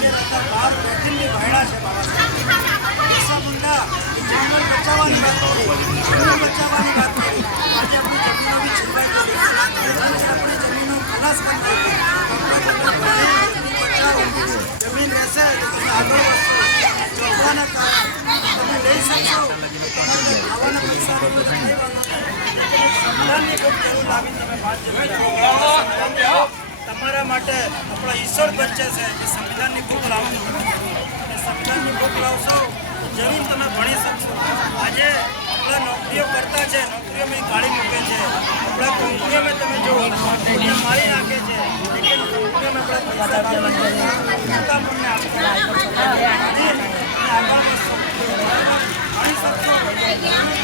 જે રહેતા 12 બેઠીની ભાયડા છે બાબા સાહેબ બિરસા મુંડા જંગલ બચાવવાની વાત કરી, જમીન બચાવવાની વાત કરી. આજે આપણી જમીનો બી છીનવાઈ ગઈ છે, આપણી જમીનો ખલાસ કરી દીધી. જમીન રહેશે તો તમે આગળ વધશો, ચોખવાના કારણે તમે લઈ શકશો, તમારે ખાવાના પૈસા સંવિધાનની ખૂબ જરૂર લાવી તમે વાત તમારા માટે આપણા ઈશ્વર બચ્ચે છે કે સંવિધાનની ભૂખ લાવવાની તમે જરૂર, એ સંવિધાનની ભૂખ લાવશો તો જરૂર તમે ભણી શકશો. આજે આપણા નોકરીઓ કરતા છે, નોકરીઓમાં ગાળી મૂકે છે, આપણા કંપનીઓમાં તમે જો મારી નાખે છે, લેકિન કંપનીઓમાં આપણા પૈસા ભણી શકશો.